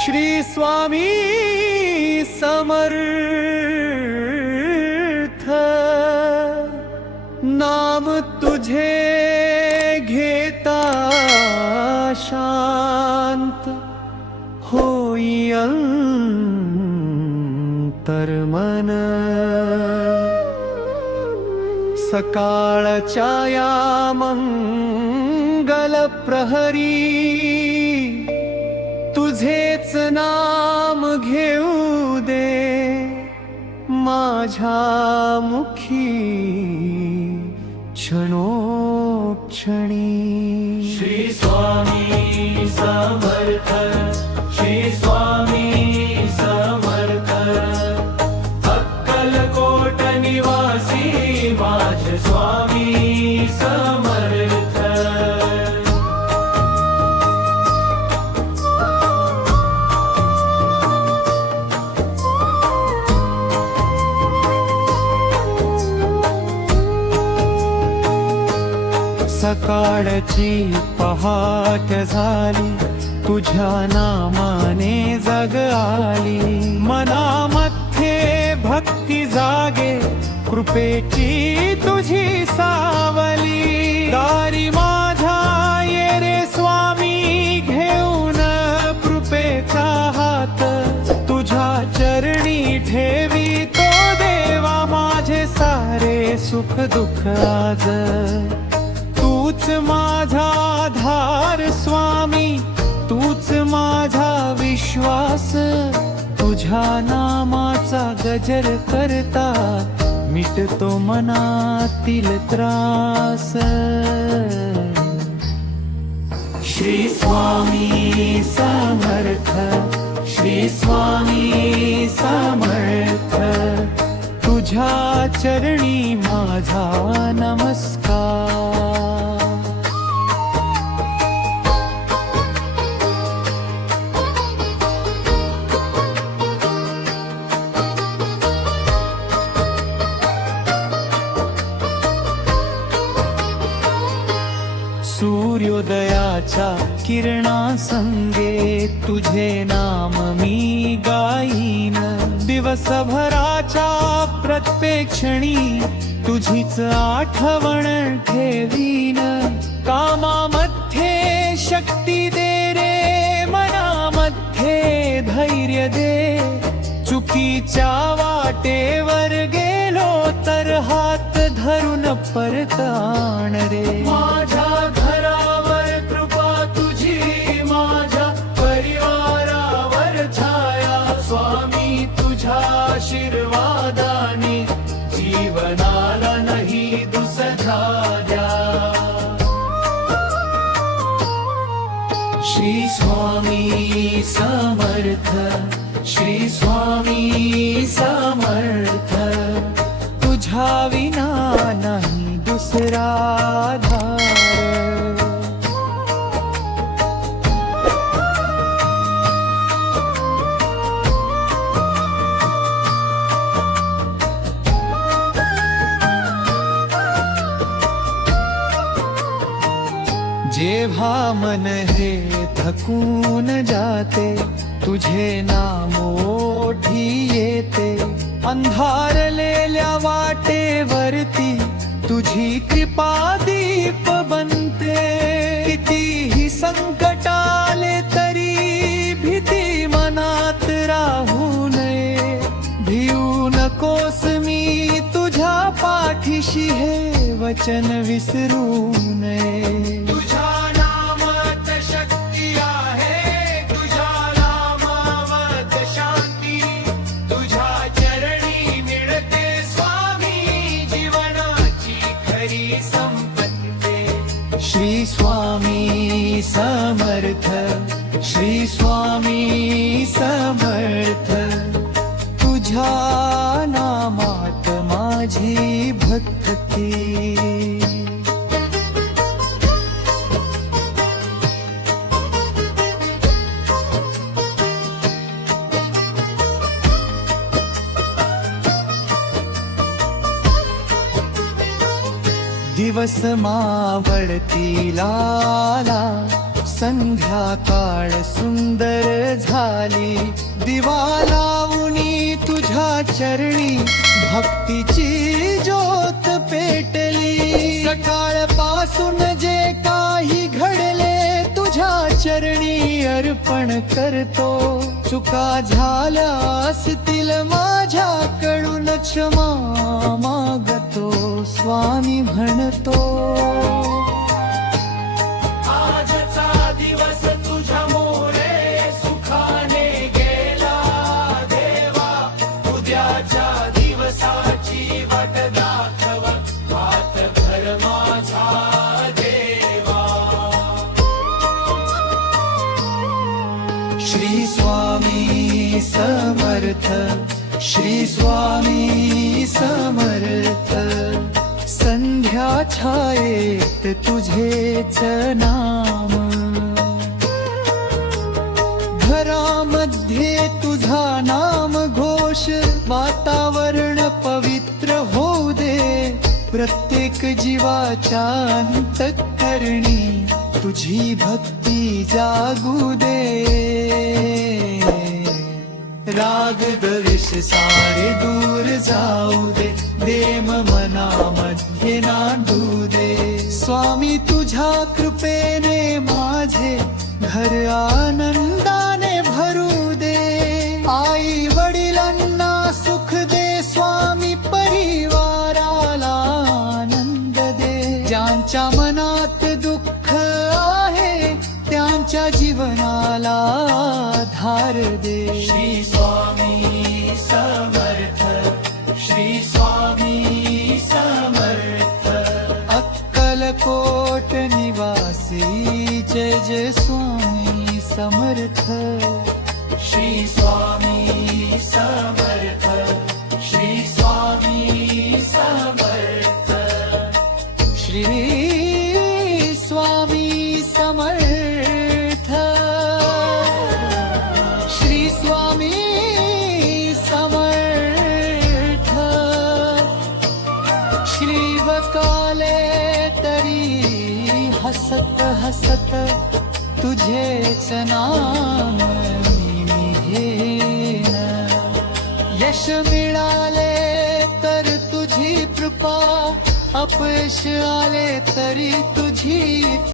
श्री स्वामी समर्थ। नाम तुझे घेता शांत, होई अंतर्मन। सकाळच्या या मंगल प्रहरी, तुझेच नाम घेऊ दे माझ्या मुखी क्षणोक्षणी। श्री स्वामी समर्थ, श्री स्वामी समर्थ। अक्कलकोट निवासी माझे स्वामी समर्थ। सकाळची पहाट झाली, तुझ्या नामाने जग आली। मनामध्ये भक्ती जागे, कृपेची तुझी सावली। दारी माझ्या ये रे स्वामी, घेऊन कृपेचा हात। तुझ्या चरणी ठेवी तो देवा, माझे सारे सुख दुःख आज। तूच माझा आधार स्वामी, तूच माझा विश्वास। तुझ्या नामाचा गजर करता, मिटतो मनातील त्रास। श्री स्वामी समर्थ, श्री स्वामी समर्थ। तुझ्या चरणी माझा नमस्कार। सूर्योदयाच्या किरणासंगे तुझे नाम मी गाईन। दिवसभराच्या प्रत्येक क्षणी तुझीच आठवण ठेवीन। कामामध्ये शक्ती दे रे, मनामध्ये धैर्य दे। चुकीच्या वाटेवर गेलो तर हात धरून परत आण रे। माझ्या घरावर कृपा तुझी, माझ्या परिवारावर छाया। स्वामी तुझ्या आशीर्वादाने जीवनाला नाही दुसरा द्या। श्री स्वामी समर्थ, श्री स्वामी समर्थ। तुझ्या विना नाही दुसरा आधार। जेव्हा मन हे थकून जाते, तुझे नाम ओठी येते। अंधारलेल्या वाटेवरती तुझी कृपा दीप बनते। कितीही संकट आले तरी भीती मनात राहू नये। भिऊ नकोस मी तुझ्या पाठीशी, हे वचन विसरू नये। तुझ्या नामात शक्ती आहे, तुझ्या नामात शांती। तुझ्या चरणी मिळते स्वामी जीवनाची खरी संपत्ती। श्री स्वामी समर्थ, श्री स्वामी समर्थ। तुझ्या नामात माझी भक्ती। दिवस मावळती लाला, संध्याकाळ सुंदर झाली, दिवा लावूनी तुझ्या चरणी भक्तीची ज्योत पेटली. सकाळपासून जे काही घडले तुझ्या चरणी अर्पण करतो. चुका झाल्या असतील माझ्याकडून क्षमा मागतो, स्वामी म्हणतो. आजचा दिवस तुझ्या मोरे सुखाने गेला देवा, उद्याच्या दिवसाची वाट दाखव, हात भर माझा देवा. श्री स्वामी समर्थ, श्री स्वामी समर्थ. संध्या छायेत तुझेच नाम, घरामध्ये तुझा नाम घोष, वातावरण पवित्र होऊ दे. प्रत्येक जीवाच्या अंतःकरणी तुझी भक्ती जागू दे. राग द्वेष सारे दूर जाऊ दे, प्रेम मनामध्ये नांदू दे. स्वामी तुझ्या कृपेने माझे घर आनंदाने भरू दे. आई वडिलांना सुख दे स्वामी, परिवाराला आनंद दे. ज्यांच्या मनात दुःख आहे त्यांच्या जीवनाला आधार दे. श्री स्वामी समर्थ, श्री स्वामी समर्थ. अक्कलकोट निवासी जय जय स्वामी समर्थ. श्री स्वामी समर्थ, श्री स्वामी समर्थ. श्री स्वामी समर्थ, श्री स्वामी समर्थ. श्री बकाले तरी हसत हसत तुझेच नाम मी घेन. यश मिळाले तर तुझी कृपा, अपयश आले तरी तुझी